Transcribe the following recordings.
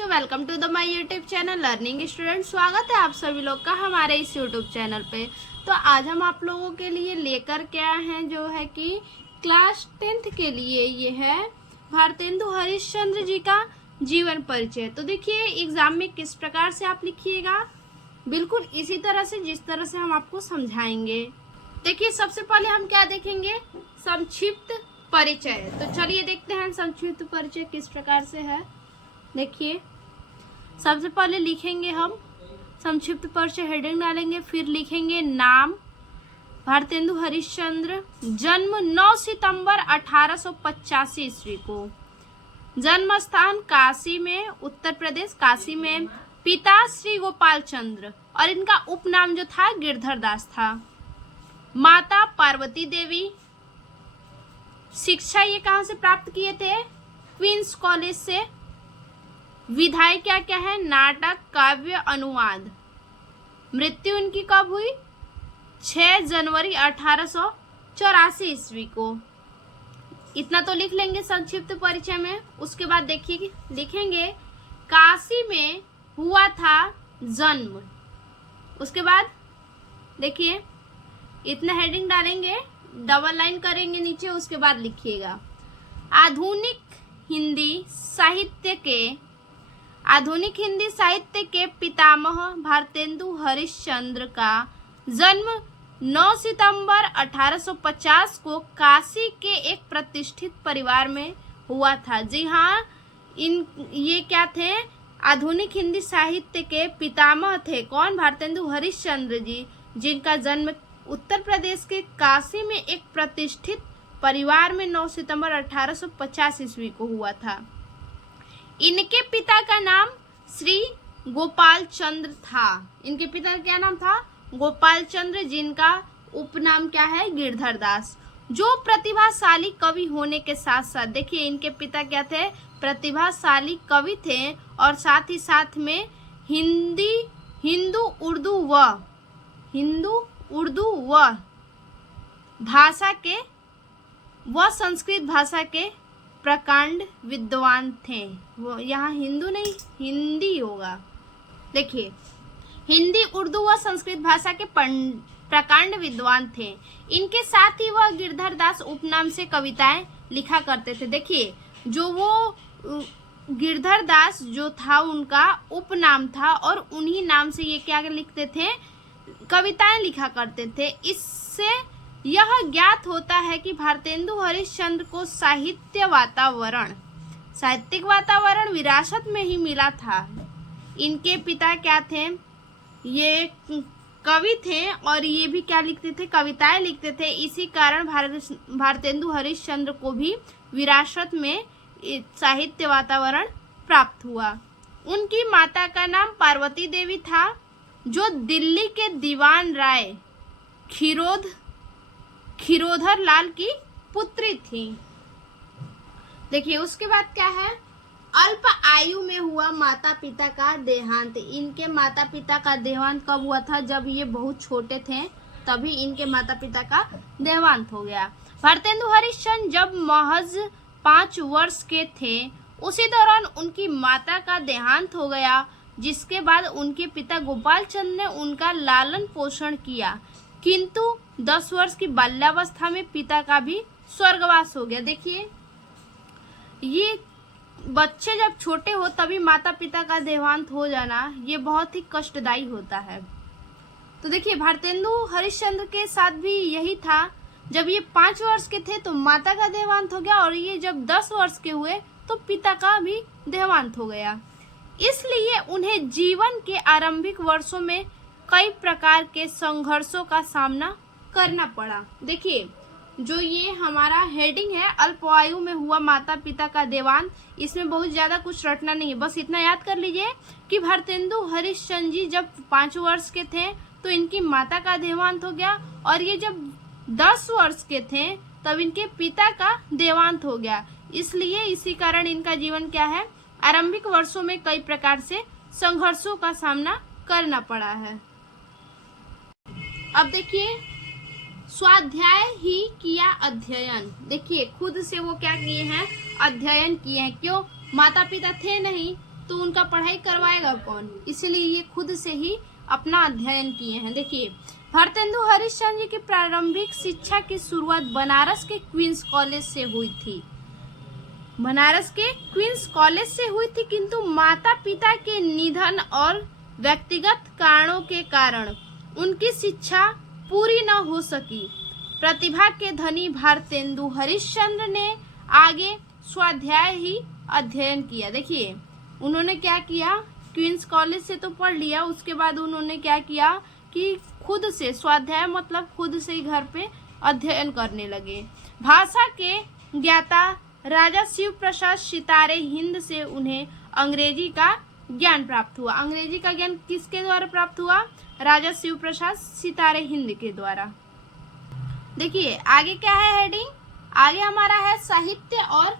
बच्चों, welcome to the my YouTube channel learning student. स्वागत है आप सभी लोग का हमारे इस यूट्यूब चैनल पे। तो आज हम आप लोगों के लिए लेकर के आए हैं जो है कि क्लास 10th के लिए ये है भारतेंदु हरिश्चंद्र जी का जीवन परिचय। तो देखिए एग्जाम में किस प्रकार से आप लिखिएगा, बिल्कुल इसी तरह से जिस तरह से हम आपको समझाएंगे। देखिए सबसे पहले हम क्या देखेंगे, संक्षिप्त परिचय। तो चलिए देखते हैं संक्षिप्त परिचय किस प्रकार से है। देखिए सबसे पहले लिखेंगे हम संक्षिप्त परिचय, हेडिंग डालेंगे, फिर लिखेंगे नाम भारतेंदु हरिश्चंद्र, जन्म 9 सितंबर 1885 ईस्वी को, जन्म स्थान काशी में, उत्तर प्रदेश काशी में, पिता श्री गोपाल चंद्र और इनका उपनाम जो था गिरधर दास था, माता पार्वती देवी। शिक्षा ये कहाँ से प्राप्त किए थे, क्वींस कॉलेज से। विधाएं क्या क्या है, नाटक, काव्य, अनुवाद। मृत्यु इनकी कब हुई, 6 जनवरी 1884 ईस्वी को। इतना तो लिख लेंगे संक्षिप्त परिचय में। उसके बाद देखिए लिखेंगे काशी में हुआ था जन्म। उसके बाद देखिए इतना हेडिंग डालेंगे, डबल लाइन करेंगे नीचे, उसके बाद लिखिएगा आधुनिक हिंदी साहित्य के पितामह भारतेंदु हरिश्चंद्र का जन्म 9 सितंबर 1850 को काशी के एक प्रतिष्ठित परिवार में हुआ था। जी हाँ, ये क्या थे, आधुनिक हिंदी साहित्य के पितामह थे। कौन, भारतेंदु हरिश्चंद्र जी, जिनका जन्म उत्तर प्रदेश के काशी में एक प्रतिष्ठित परिवार में 9 सितंबर 1850 ईस्वी को हुआ था। इनके पिता का नाम श्री गोपाल चंद्र था। इनके पिता का क्या नाम था, गोपाल चंद्र, जिनका उपनाम क्या है, गिरधर दास, जो प्रतिभाशाली कवि होने के साथ साथ, देखिए इनके पिता क्या थे, प्रतिभाशाली कवि थे और साथ ही साथ में हिंदू व भाषा के व संस्कृत भाषा के प्रकांड विद्वान थे। वो यहाँ हिंदू नहीं, हिंदी होगा। देखिए हिंदी, उर्दू व संस्कृत भाषा के प्रकांड विद्वान थे। इनके साथ ही वह गिरधर दास उपनाम से कविताएं लिखा करते थे। देखिए जो वो गिरधर दास जो था उनका उपनाम था और उन्हीं नाम से ये क्या लिखते थे, कविताएं लिखा करते थे। इससे यह ज्ञात होता है कि भारतेंदु हरिश्चंद्र को साहित्यिक वातावरण विरासत में ही मिला था। इनके पिता क्या थे, ये कवि थे और ये भी क्या लिखते थे, कविताएं लिखते थे। इसी कारण भारतेंदु हरिश्चंद्र को भी विरासत में साहित्य वातावरण प्राप्त हुआ। उनकी माता का नाम पार्वती देवी था, जो दिल्ली के दीवान राय खीरोधर लाल की पुत्री थी। देखिए उसके बाद क्या है, अल्प आयु में हुआ माता पिता का देहांत। इनके माता पिता का देहांत कब हुआ था, जब ये बहुत छोटे थे तभी इनके माता पिता का देहांत हो गया। भारतेंदु हरिश्चंद्र जब महज 5 वर्ष के थे उसी दौरान उनकी माता का देहांत हो गया, जिसके बाद उनके पिता गोपाल चंद्र ने उनका लालन पोषण किया, किंतु 10 वर्ष की बाल्यावस्था में पिता का भी स्वर्गवास हो गया। देखिए ये बच्चे जब छोटे हो तभी माता पिता का देहांत हो जाना, ये बहुत ही कष्टदायी होता है। तो देखिए भारतेंदु हरिश्चंद्र के साथ भी यही था, जब ये 5 वर्ष के थे तो माता का देहांत हो गया और ये जब 10 वर्ष के हुए तो पिता का भी देहांत हो गया। इसलिए उन्हें जीवन के आरंभिक वर्षों में कई प्रकार के संघर्षों का सामना करना पड़ा। देखिए जो ये हमारा हेडिंग है, अल्पायु में हुआ माता पिता का देहांत, इसमें बहुत ज्यादा कुछ रटना नहीं है, बस इतना याद कर लीजिए कि भारतेंदु हरिश्चंद्र जी जब 5 वर्ष के थे तो इनकी माता का देहांत हो गया और ये जब 10 वर्ष के थे तब इनके पिता का देहांत हो गया। इसलिए इसी कारण इनका जीवन क्या है, आरंभिक वर्षों में कई प्रकार से संघर्षों का सामना करना पड़ा है। अब देखिए स्वाध्याय ही किया अध्ययन। देखिए खुद से वो क्या किए हैं, अध्ययन किए हैं। क्यों, माता पिता थे नहीं तो उनका पढ़ाई करवाएगा कौन, इसलिए ये खुद से ही अपना अध्ययन किए हैं। देखिए, भारतेंदु हरिश्चंद्र जी की प्रारंभिक शिक्षा की शुरुआत बनारस के क्वींस कॉलेज से हुई थी। बनारस के क्वींस कॉलेज से हुई थी, किंतु माता पिता के निधन और व्यक्तिगत कारणों के कारण उनकी शिक्षा पूरी न हो सकी। प्रतिभा के धनी भारतेंदु हरिश्चंद्र ने आगे स्वाध्याय ही अध्ययन किया। देखिए, उन्होंने क्या किया, क्वींस कॉलेज से तो पढ़ लिया, उसके बाद उन्होंने क्या किया कि खुद से स्वाध्याय मतलब खुद से ही घर पे अध्ययन करने लगे। भाषा के ज्ञाता राजा शिव प्रसाद सितारे हिंद से उन्हें अंग्रेजी का ज्ञान प्राप्त हुआ। अंग्रेजी का ज्ञान किसके द्वारा प्राप्त हुआ, राजा शिव प्रसाद सितारे हिंद के द्वारा। देखिए आगे क्या है हेडिंग, आगे हमारा है साहित्य और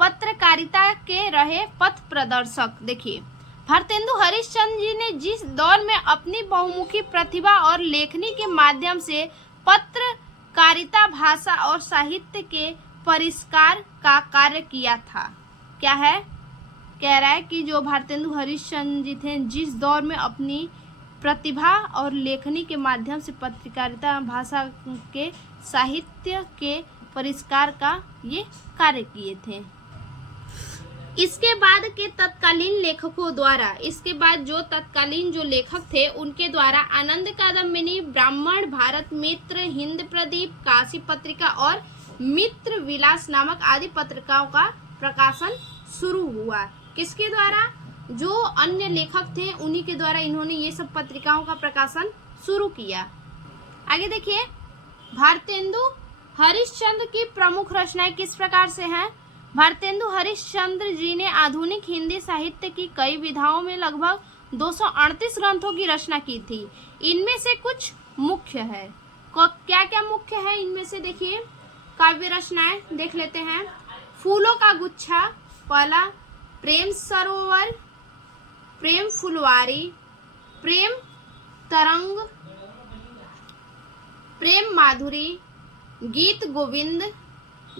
पत्रकारिता के रहे पथ प्रदर्शक। देखिए, भारतेंदु हरिश्चंद्र जी ने जिस दौर में अपनी बहुमुखी प्रतिभा और लेखनी के माध्यम से पत्रकारिता, भाषा और साहित्य के परिष्कार का कार्य किया था, क्या है, कह रहा है कि जो भारतेंदु हरिश्चंद्र जी थे, जिस दौर में अपनी प्रतिभा और लेखनी के माध्यम से पत्रकारिता, भाषा के, साहित्य के परिष्कार का ये कार्य किए थे। इसके बाद के तत्कालीन लेखकों द्वारा, इसके बाद जो तत्कालीन जो लेखक थे उनके द्वारा आनंद कादम्बिनी, ब्राह्मण, भारत मित्र, हिंद प्रदीप, काशी पत्रिका और मित्र विलास नामक आदि पत्रिकाओं का प्रकाशन शुरू हुआ। किसके द्वारा, जो अन्य लेखक थे उन्हीं के द्वारा इन्होंने ये सब पत्रिकाओं का प्रकाशन शुरू किया। आगे देखिए, भारतेंदु हरिश्चंद्र की प्रमुख रचनाएं किस प्रकार से हैं। भारतेंदु हरिश्चंद्र जी ने आधुनिक हिंदी साहित्य की कई विधाओं में लगभग 238 ग्रंथों की रचना की थी। इनमें से कुछ मुख्य है, क्या क्या मुख्य है इनमें से, देखिए काव्य रचनाएं देख लेते हैं। फूलों का गुच्छा पहला, प्रेम सरोवर, प्रेम फुलवारी, प्रेम तरंग, प्रेम माधुरी, गीत गोविंद,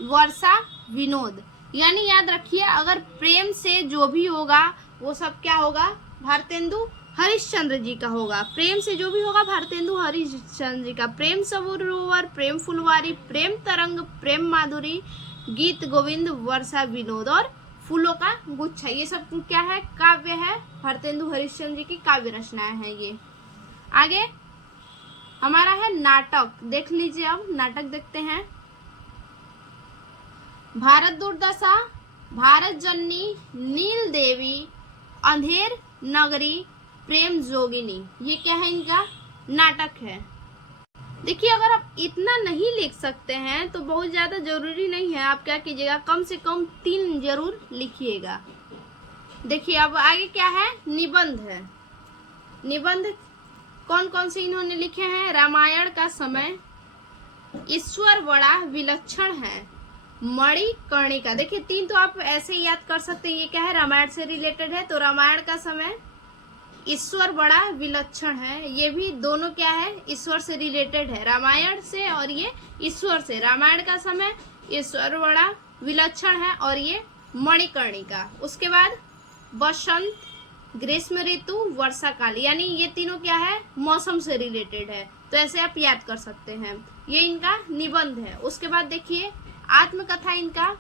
वर्षा विनोद। यानी याद रखिए, अगर प्रेम से जो भी होगा वो सब क्या होगा, भारतेंदु हरिश्चंद्र जी का होगा। प्रेम से जो भी होगा भारतेंदु हरिश्चंद्र जी का। प्रेम सरोवर, प्रेम फुलवारी, प्रेम तरंग, प्रेम माधुरी, गीत गोविंद, वर्षा विनोद और फूलों का गुच्छा, ये सब क्या है, काव्य है, भारतेंदु हरिश्चंद्र जी की काव्य रचनाएं हैं ये। आगे हमारा है नाटक, देख लीजिए, अब नाटक देखते हैं। भारत दुर्दशा, भारत जननी, नील देवी, अंधेर नगरी, प्रेम जोगिनी, ये क्या है, इनका नाटक है। देखिए, अगर आप इतना नहीं लिख सकते हैं तो बहुत ज्यादा जरूरी नहीं है, आप क्या कीजिएगा, कम से कम 3 जरूर लिखिएगा। देखिए अब आगे क्या है, निबंध है। निबंध कौन कौन से इन्होंने लिखे हैं, रामायण का समय, ईश्वर बड़ा विलक्षण है, मणिकर्णिका। देखिए 3 तो आप ऐसे ही याद कर सकते हैं, ये क्या है, रामायण से रिलेटेड है, तो रामायण का समय, ईश्वर बड़ा विलक्षण है, ये भी दोनों क्या है, ईश्वर से रिलेटेड है, रामायण से और ये ईश्वर से। रामायण का समय, ईश्वर बड़ा विलक्षण है और ये मणिकर्णिका। उसके बाद बसंत, ग्रीष्म ऋतु, वर्षा काल, यानी ये तीनों क्या है, मौसम से रिलेटेड है, तो ऐसे आप याद कर सकते हैं। ये इनका निबंध है। उसके बाद देखिए आत्मकथा, इनका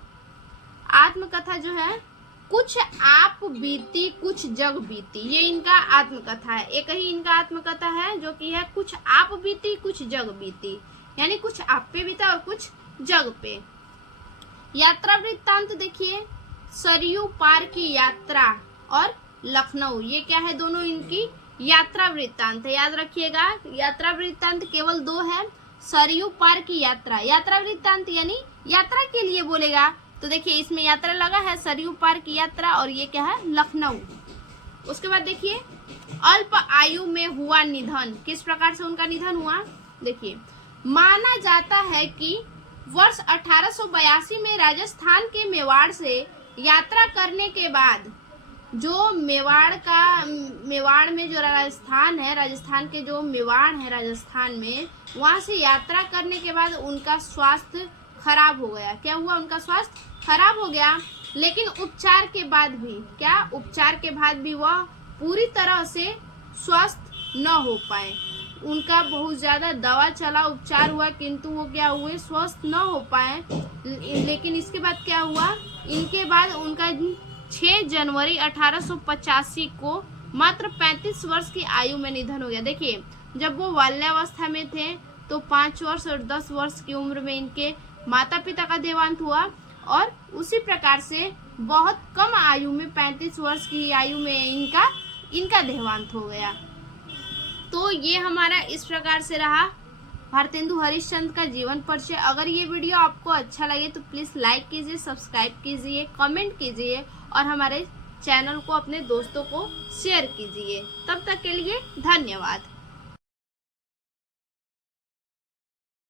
आत्मकथा जो है, कुछ आप बीती कुछ जग बीती, ये इनका आत्मकथा है। एक ही इनका आत्मकथा है जो कि है कुछ आप बीती कुछ जग बीती, यानी कुछ आप पे बीता और कुछ जग पे। यात्रा वृत्तांत देखिए, सरयू पार की यात्रा और लखनऊ, ये क्या है, दोनों इनकी यात्रा वृत्तांत है। याद रखिएगा, यात्रा वृत्तांत केवल 2 है, सरयू पार की यात्रा, यात्रा वृत्तांत यानी यात्रा के लिए बोलेगा, तो देखिए इसमें यात्रा लगा है, सरयू पार की यात्रा, और ये क्या है, लखनऊ। उसके बाद देखिए अल्प आयु में हुआ निधन, किस प्रकार से उनका निधन हुआ। देखिए माना जाता है कि वर्ष 1882 में राजस्थान के मेवाड़ से यात्रा करने के बाद, जो मेवाड़ में जो राजस्थान है, राजस्थान के जो मेवाड़ है राजस्थान में, वहां से यात्रा करने के बाद उनका स्वास्थ्य खराब हो गया। क्या हुआ, उनका स्वास्थ्य खराब हो गया। लेकिन उपचार के बाद भी उपचार के बाद भी वह पूरी तरह से स्वस्थ न हो पाए। उनका बहुत ज़्यादा दवा चला, उपचार हुआ, किंतु वो क्या हुए, स्वस्थ न हो पाए। लेकिन इसके बाद क्या हुआ, इनके बाद उनका 6 जनवरी 1885 को मात्र 35 वर्ष की आयु में निधन हो गया। देखिए, जब वो बाल्यावस्था में थे तो 5 वर्ष और 10 वर्ष की उम्र में इनके माता पिता का देहांत हुआ, और उसी प्रकार से बहुत कम आयु में 35 वर्ष की आयु में इनका देहांत हो गया। तो ये हमारा इस प्रकार से रहा भारतेंदु हरिश्चंद्र का जीवन परिचय। अगर ये वीडियो आपको अच्छा लगे तो प्लीज़ लाइक कीजिए, सब्सक्राइब कीजिए, कमेंट कीजिए और हमारे चैनल को अपने दोस्तों को शेयर कीजिए। तब तक के लिए धन्यवाद।